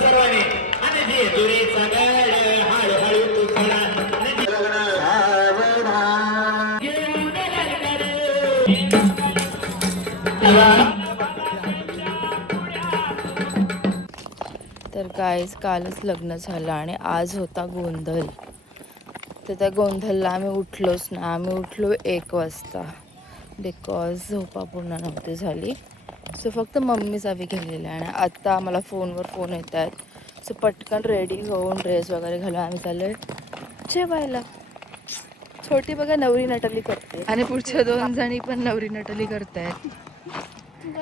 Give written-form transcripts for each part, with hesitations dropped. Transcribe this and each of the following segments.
सर्वांनी आणि जी दुरीचा गड हळूहळू तुझा तर गाईज कालच लग्न झालं आणि आज होता गोंधळ. तर त्या गोंधळला आम्ही उठलोच ना. आम्ही उठलो 1 वाजता बिकॉज झोपा पूर्ण नव्हती झाली. सो फक्त मम्मीच आम्ही गेलेलं आहे. आणि आत्ता आम्हाला फोनवर फोन येत आहेत. सो पटकन रेडी होऊन ड्रेस वगैरे घालून आम्ही चाललो जेवायला. छोटी बघा नवरी नटली करते आणि पुढच्या 2 जणी पण नवरी नटली करतायत.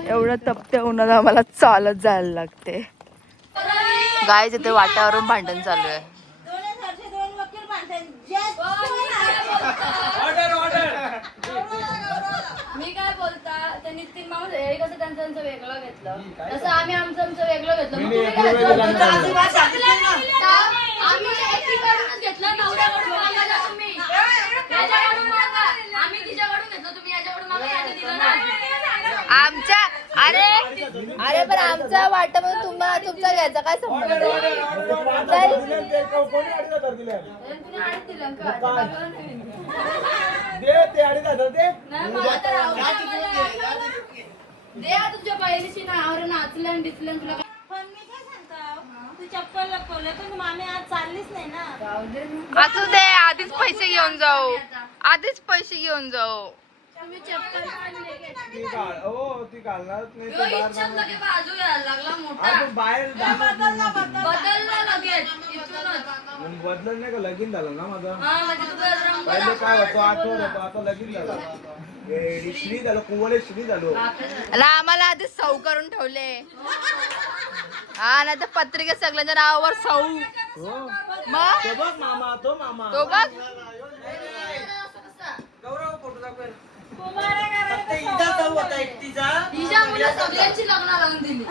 एवढं तपत्या उन्हात आम्हाला चालत जायला लागते. गाईज इथे वाट्यावरून भांडण चालू आहे. मी काय बोलता ते नितीन माणूस हे कसं त्यांचं वेगळं घेतलं तसं आम्ही आमचं वेगळं घेतलं. आम्ही एकीकडूनच घेतलं. नवऱ्याकडून मागायला तुम्ही याच्याकडून मागा. आम्ही तिच्याकडून घेतलं तुम्ही याच्याकडून मागा. याने दिलं ना आमच्या अरे पण आमचा वाटामध्ये तुम्हाला तुमचा घ्यायचा काय संबंध? तुझ्या पहिलीची नावावर नाचलं बिचलं तुला चप्पल लपवलं पण मामी आज चाललीच नाही ना. असू दे आधीच पैसे घेऊन जाऊ. आधीच पैसे घेऊन जाऊ. तुम्ही चप्पल ती घालणारच नाही. बाजू यायला लागला मोठा बाहेर बदलला लगेच इथूनच. बदलत नाही का? लगीन झालं ना माझं. म्हणजे तुझा रंग पहिले काय होतो आठवण होतो. आता लगीन झालं. श्री झालं कुवले श्री झालो. आम्हाला आधीच सौ करून ठेवले. हा नाही तर पत्रिकेत सगळ्यांच्या नावावर सौ. मग तो बघ मामा. तो मामा तो बघ गौरव फोटो दाखवेल. हिच्या मुलं सगळ्यांची लग्न लावून दिली.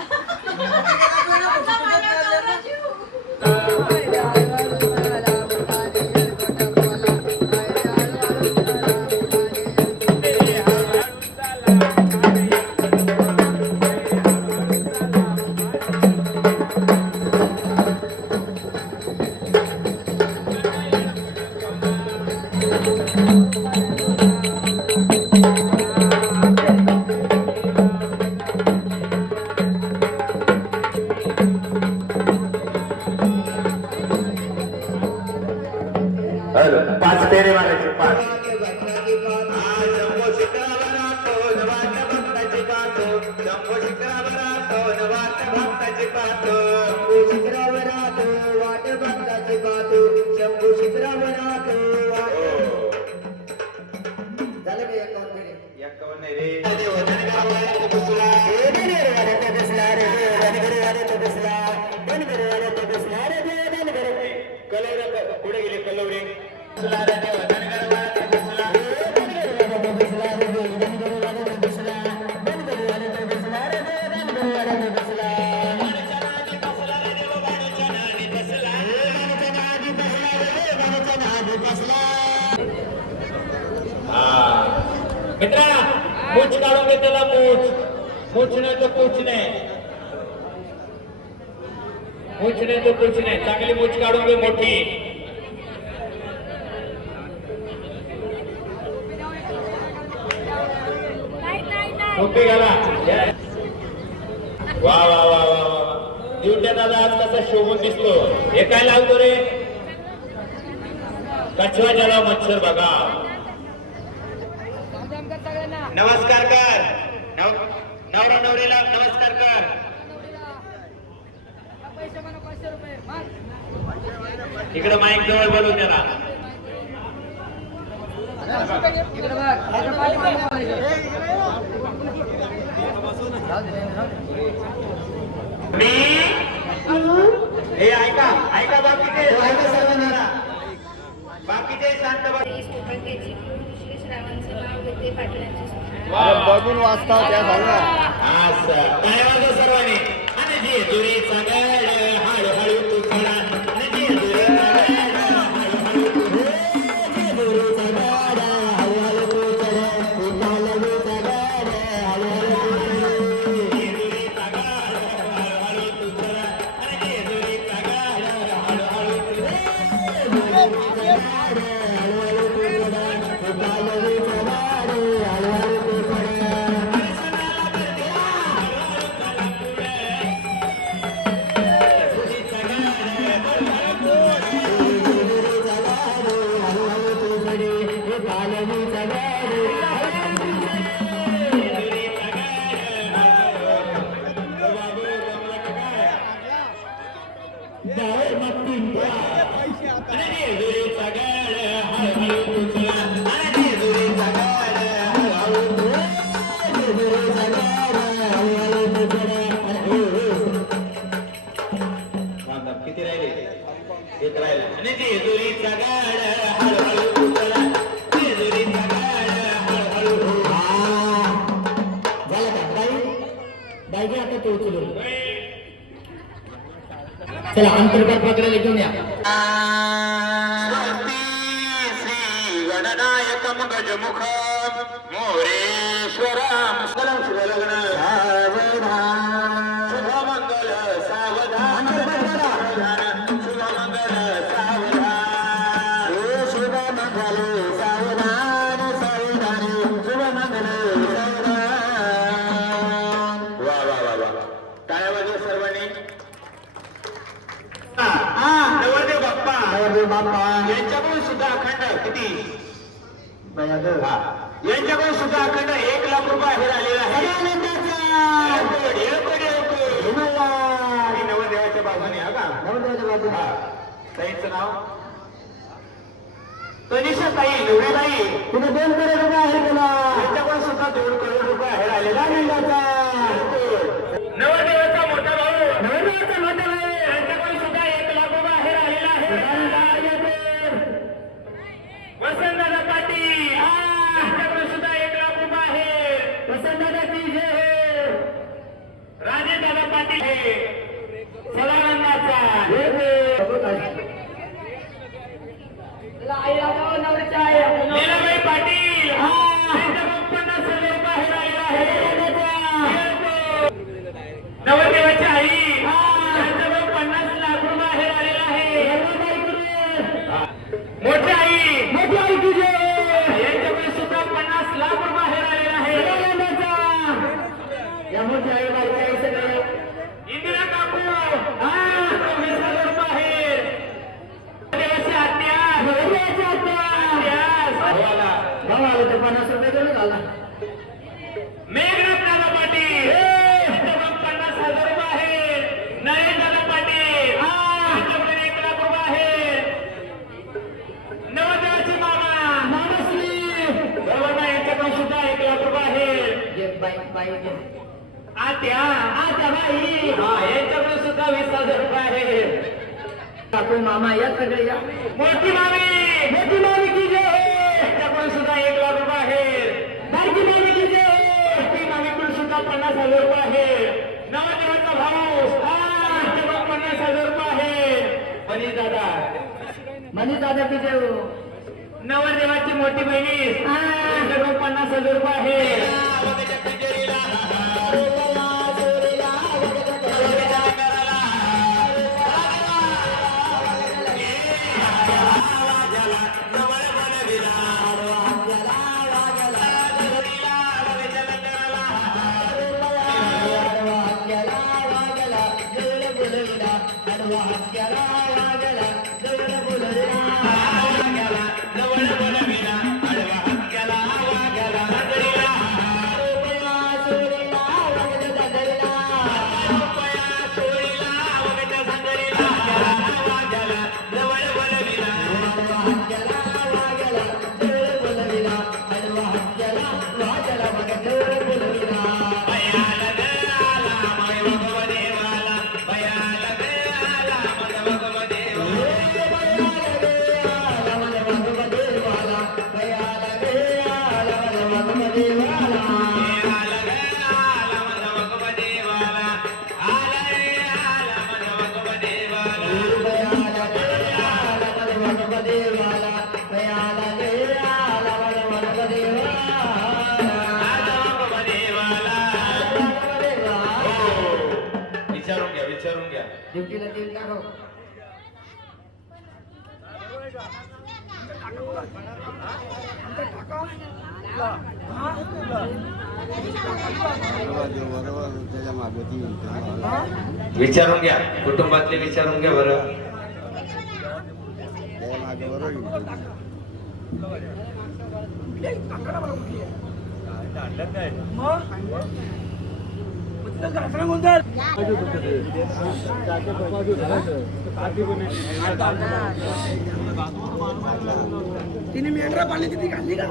पाच फेरे मारायचे. 5 पुढे गेले कलवरे. मित्रा मूछ काढून घेतला. मूछ नाही तर पूछ नाही. मूछ नाही तर पूछ नाही. चांगली मूछ काढून घे मोठी. ओके घाला. वा वा वा वा वा. दिवट्या दादा आज कसा शोभून दिसतो. हे काय लावतो रे? कछवा ज्याला मच्छर बघा. नमस्कार कर. नवरा नवरीला नमस्कार कर. इकडे माईक जवळ बोलू त्याला. मी हे ऐका ऐका बाकीचे शांत बघून वाचता त्या सर्वांनी आणि जी दुरीचा गड हळूहळू तुझा. किती राहिले एक राहिला आणि जेजुरीचा गाड हळूहळू उचला जेजुरीचा गाड हळूहळू झालं का बाई बाई घ्या आता तो उचलून चला अंतर्गत पकडायला घेऊन या श्री गणनायकम गजमुख मोरेश्वरम स्थलं शुभलग्न सावधान शुभमंगल सावधान शुभमंगल सावधान शुभमंगल सावधान सावधान शुभमंगल सावधान वा वा वा वा टाळ्या वाजवा सर्वांनी नवरदेव बाप्पा यांच्याकडून सुद्धा अखंड किती यांच्याकडून सुद्धा अखंड 1 लाख रुपये हे आलेला आहे नवरदेवाच्या बाजूने हा का नवरदेवाच्या बाजूने ताईंचं नाव तनिषा ताई नवरीबाई तुम्ही 2 करोड रुपये आहे केला यांच्याकडून सुद्धा 2 करोड रुपये आहे आलेला नवरदेवाचा मोठा भाऊ यांच्याकडून सुद्धा 1 लाख रुपये आहे आलेला आहे वसंतदादा पाटील यांच्याकडून सुद्धा 1 लाख रुपये आहे वसंतदादा की जय राजेदादा पाटील हे सदानंदाचा लीलाबाई पाटील यांच्याकडून 50,000 रुपये आहे आलेला आहे नवरदेवाची आई यांच्याकडून 50 लाख रुपये आहे आलेला आहे मोठी आई तुझे यांच्याकडे सुद्धा 50 लाख रुपये आहे आलेला आहे या मोठी आई बाई आई सगळे इंदिरा काकू 20,000 रुपये आहे देवाची आत्या भावाला तर 50 रुपये कमी झाला मेघनाथ दादा पाटील यांच्याकडून 50,000 रुपये आहे नरेंद्र दादा पाटील यांच्याकडे 1 लाख रुपये आहे नवरदेवाचे मामाश्री सर्वांना यांच्याकडून सुद्धा 1 लाख रुपये आहे आत्या बाई यांच्याकडे सुद्धा 20,000 रुपये आहे काकू मामा या सगळे या मोठी मामी की जय यांच्याकडून सुद्धा 1 लाख रुपये आहे बारकी मामी की जय मोठी मामीकडून सुद्धा 50,000 रुपये आहे नवरदेवाचा भाऊ यांच्याकडून 50,000 रुपये आहे मनीष दादा की जय नवरदेवाची मोठी बहिणी यांच्याकडून 50,000 रुपये आहे विचारून घ्या त्याच्या मागे ती विचारून घ्या, कुटुंबातले विचारून घ्या बरं. त्याच्या मागे बरोबर तिने मेंढरा पाणी किती खाल्ली का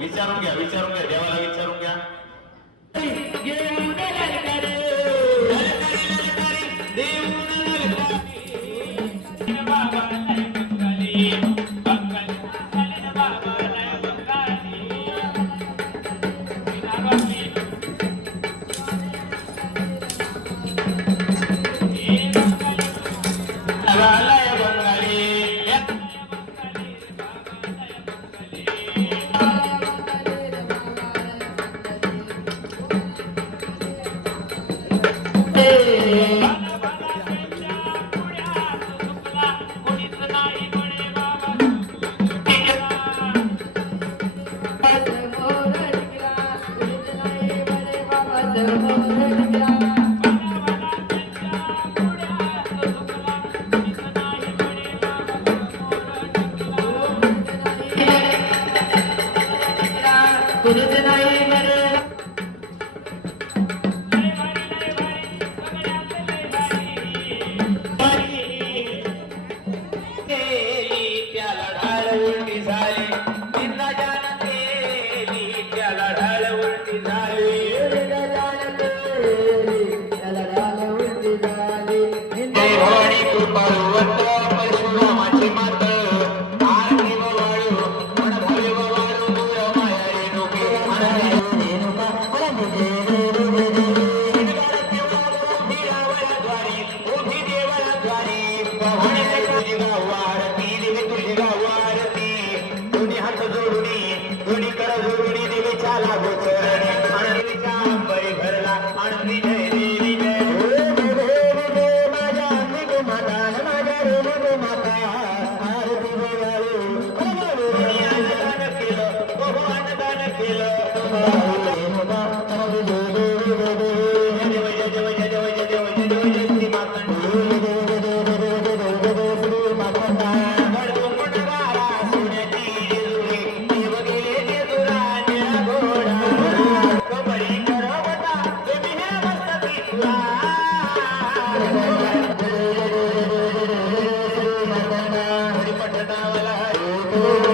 विचारून घ्या, विचारून घ्या, देवाला विचारून घ्या. Oh